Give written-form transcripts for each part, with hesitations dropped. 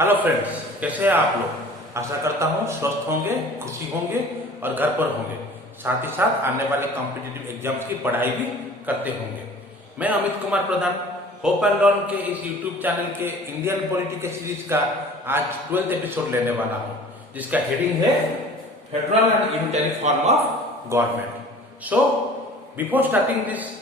Hello friends, कैसे हैं आप लोग। आशा करता हूँ स्वस्थ होंगे, खुशी होंगे और घर पर होंगे। साथ ही साथ आने वाले कॉम्पिटिटिव एग्जाम्स की पढ़ाई भी करते होंगे। मैं अमित कुमार प्रधान होप एंड लर्न के इस यूट्यूब चैनल के इंडियन पॉलिटी के सीरीज का आज 12th एपिसोड लेने वाला हूँ, जिसका हेडिंग है federal and unitary form of government. So before starting this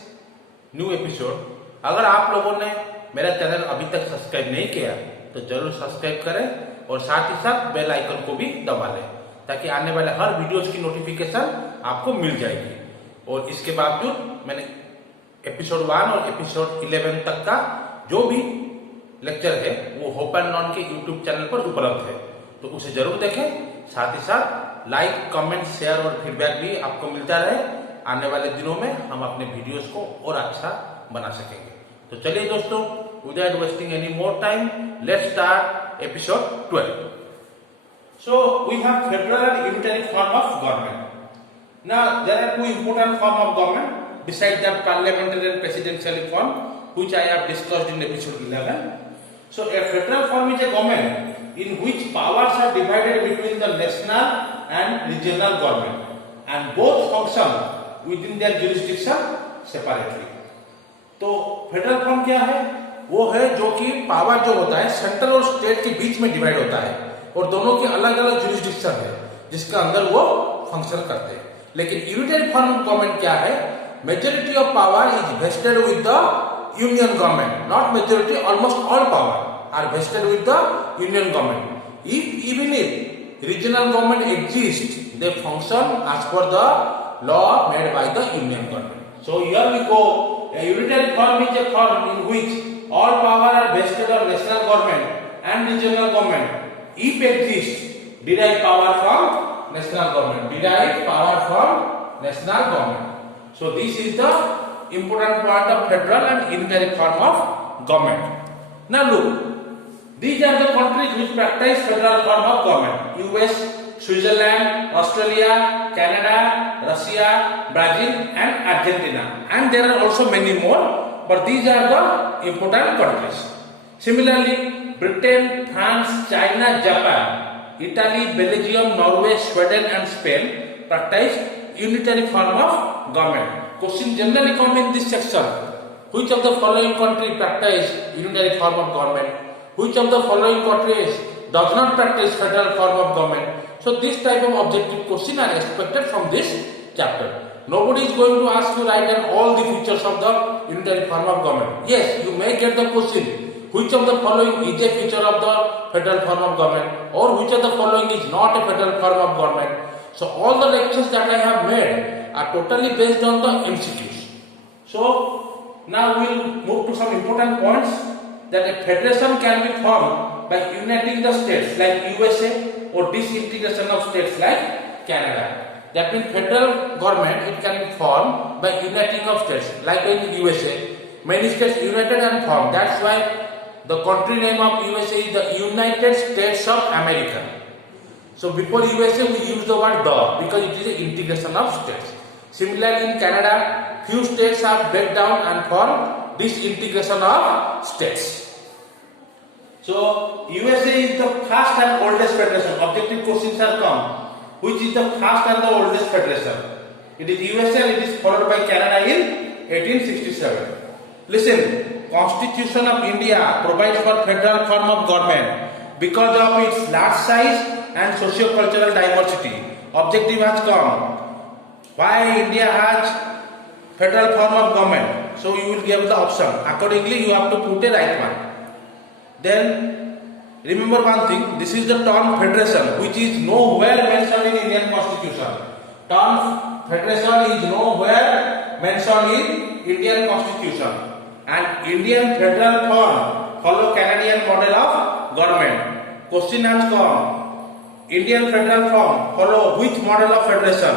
new episode, अगर आप लोगों ने मेरा चैनल अभी तक सब्सक्राइब नहीं किया तो जरूर सब्सक्राइब करें और साथ ही साथ बेल आइकन को भी दबा लें, ताकि आने वाले हर वीडियोस की नोटिफिकेशन आपको मिल जाएगी। और इसके बावजूद मैंने एपिसोड 1 और एपिसोड 11 तक का जो भी लेक्चर है वो होप एंड लर्न के यूट्यूब चैनल पर उपलब्ध है, तो उसे जरूर देखें। साथ ही साथ लाइक, कमेंट, शेयर और फीडबैक भी आपको मिलता रहे। आने वाले दिनों में हम अपने वीडियोस को और अच्छा बना सकेंगे। तो चलिए दोस्तों, without wasting any more time, let's start episode 12. So we have federal and unitary form of government. Now there are two important form of government besides that parliamentary and presidential form, which I have discussed in episode 11. So a federal form is a government in which powers are divided between the national and regional government, and both function within their jurisdiction separately. तो federal form क्या है? वो है जो कि power जो होता है सेंट्रल और स्टेट के बीच में डिवाइड होता है और दोनों की अलग अलग जुरिस्डिक्शन है जिसका अंदर वो फंक्शन करते हैं। लेकिन यूनिटरी फॉर्म ऑफ गवर्नमेंट क्या है? Majority of power is vested with the union government, not majority, almost all power are vested with the union government. Even if regional government exist, they function as per the law made by the union government. So here we go, a unitary form is a form in which all power are vested on national government and regional government. If exists, derive power from national government. Derive power from national government. So this is the important point of federal and unitary form of government. Now look, these are the countries which practice federal form of government: US, Switzerland, Australia, Canada, Russia, Brazil and Argentina, and there are also many more, but these are the important countries. Similarly, Britain, France, China, Japan, Italy, Belgium, Norway, Sweden and Spain practice unitary form of government. Question generally come in this section: which of the following country practice unitary form of government? Which of the following countries does not practice federal form of government? So this type of objective question are expected from this chapter. Nobody is going to ask you write down all the features of the unitary form of government. Yes, you may get the question, which of the following is a feature of the federal form of government, or which of the following is not a federal form of government. So all the lectures that I have made are totally based on the MCQs. So now we will move to some important points, that a federation can be formed by uniting the states like USA or disintegration of states like Canada. That means federal government, it can be formed by uniting of states, like in USA many states united and formed. That's why the country name of USA is the United States of America. So before USA we use the word the, because it is an integration of states. Similarly in Canada, few states have break down and form disintegration of states. So USA is the first and oldest federation. Objective questions are come. Which is the first and the oldest federation? It is USA and it is followed by Canada in 1867. Listen, Constitution of India provides for federal form of government because of its large size and socio-cultural diversity. Objective has come. Why India has federal form of government? So you will give the option. Accordingly, you have to put a right one. Then remember one thing, this is the term federation which is nowhere mentioned in Indian Constitution. Term federation is nowhere mentioned in Indian Constitution. And Indian federal form follow Canadian model of government. Question has come, Indian federal form follow which model of federation?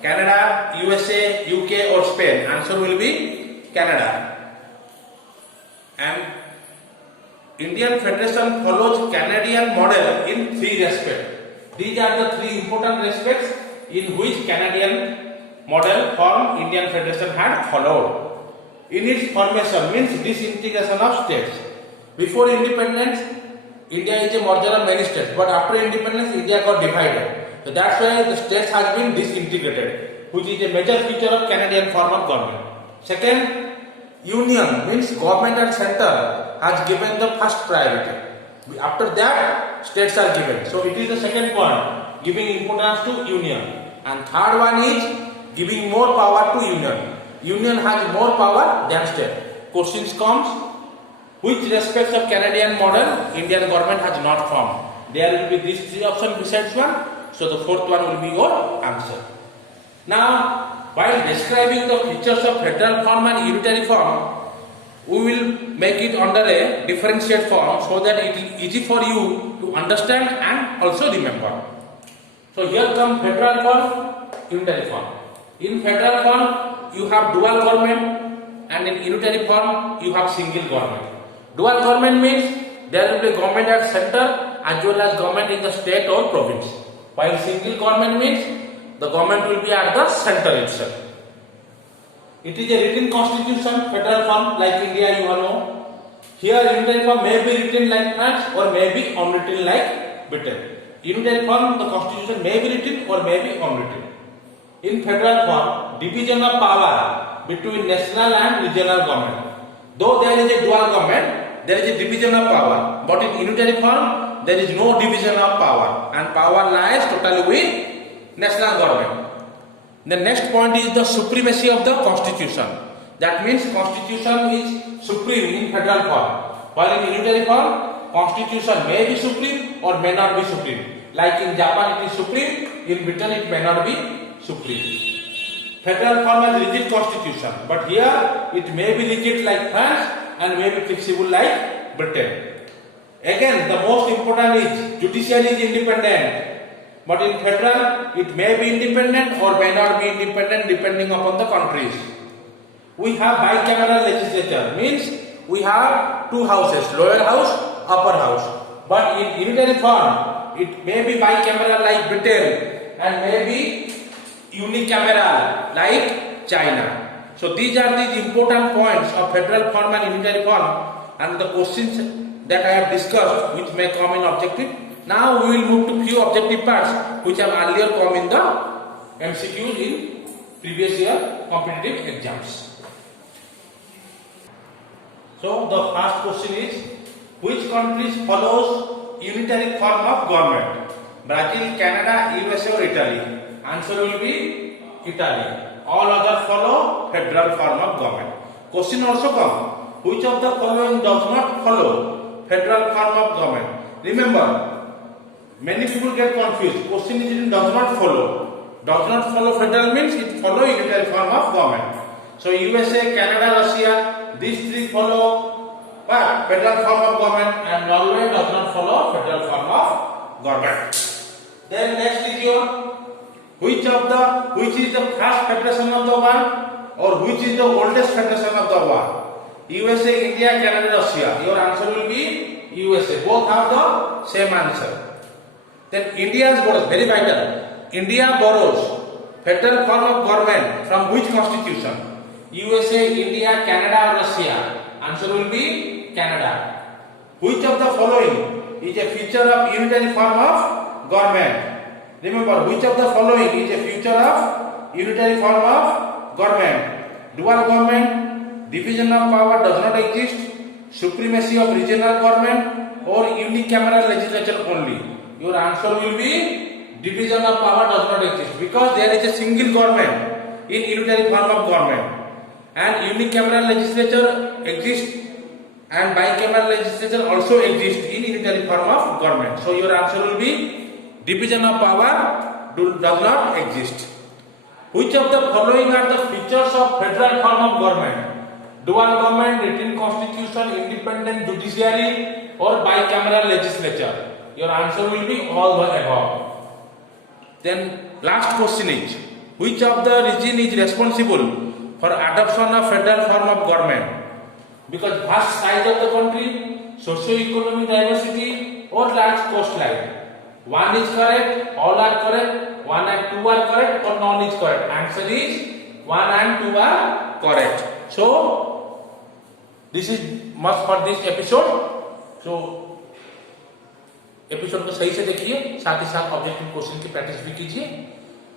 Canada, USA, UK or Spain? Answer will be Canada. And Indian Federation follows Canadian model in 3 respects. These are the 3 important respects in which Canadian model form Indian Federation had followed. In its formation, means disintegration of states. Before independence, India is a merger of many states, but after independence, India got divided. So that's why the states has been disintegrated, which is a major feature of Canadian form of government. Second, union means government and center has given the first priority. After that, states are given. So it is the second point, giving importance to union. And third one is giving more power to union. Union has more power than state. Questions comes, which respects of Canadian model Indian government has not formed? There will be these three options besides one. So the fourth one will be your answer. Now, while describing the features of federal form and unitary form, we will make it under a differentiate form so that it is easy for you to understand and also remember. So here comes federal form, unitary form. In federal form, you have dual government, and in unitary form, you have single government. Dual government means there will be government at center as well as government in the state or province. While single government means the government will be at the center itself. It is a written constitution, federal form like India you all know. Here unitary form may be written like France or may be unwritten like Britain. Unitary form the constitution may be written or may be unwritten. In federal form, division of power between national and regional government. Though there is a dual government, there is a division of power. But in unitary form, there is no division of power, and power lies totally with national government. The next point is the supremacy of the constitution. That means constitution is supreme in federal form. While in unitary form, constitution may be supreme or may not be supreme. Like in Japan it is supreme, in Britain it may not be supreme. Federal form has rigid constitution, but here it may be rigid like France and may be flexible like Britain. Again, the most important is judiciary is independent. But in federal, it may be independent or may not be independent depending upon the countries. We have bicameral legislature, means we have two houses, lower house, upper house. But in unitary form, it may be bicameral like Britain and may be unicameral like China. So these are the important points of federal form and unitary form, and the questions that I have discussed which may come in objective. Now we will move to few objective parts which have earlier come in the MCQs in previous year competitive exams. So the first question is, which countries follows unitary form of government? Brazil, Canada, USA or Italy? Answer will be Italy. All others follow federal form of government. Question also come, which of the following does not follow federal form of government? Remember, many people get confused. Question is does not follow. Does not follow federal means it follow unitary form of government. So USA, Canada, Russia, these three follow what? Federal form of government, and Norway does not follow federal form of government. Then next is your which is the first federation of the world or which is the oldest federation of the world? USA, India, Canada, Russia. Your answer will be USA. Both have the same answer. Then India's borrows, very vital. India borrows federal form of government from which constitution? USA, India, Canada, Russia. Answer will be Canada. Which of the following is a feature of unitary form of government? Remember, which of the following is a feature of unitary form of government? Dual government, division of power does not exist, supremacy of regional government, or unicameral legislature only. Your answer will be division of power does not exist, because there is a single government in unitary form of government, and unicameral legislature exists and bicameral legislature also exists in unitary form of government. So your answer will be division of power does not exist. Which of the following are the features of federal form of government? Dual government, written constitution, independent judiciary, or bicameral legislature? Your answer will be all the above. Then last question is, which of the region is responsible for adoption of federal form of government? Because vast size of the country, socio-economic diversity, or large coastline. One is correct, all are correct, one and two are correct, or none is correct. Answer is 1 and 2 are correct. So this is much for this episode. So episode को सही से देखिए, साथ ही साथ objective question की practice भी कीजिए।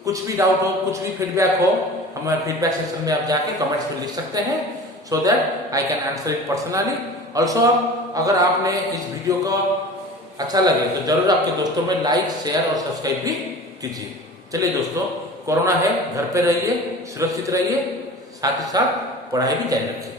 कुछ भी डाउट हो, कुछ भी फीडबैक हो, हमारे फीडबैक सेक्शन में आप जाके कमेंट्स में लिख सकते हैं, so that I can answer it personally. Also अगर आपने इस वीडियो को अच्छा लगे तो जरूर आपके दोस्तों में लाइक, शेयर और सब्सक्राइब भी कीजिए। चलिए दोस्तों, कोरोना है, घर पे रहिए, सुरक्षित रहिए, साथ ही साथ पढ़ाई भी जारी रखिए।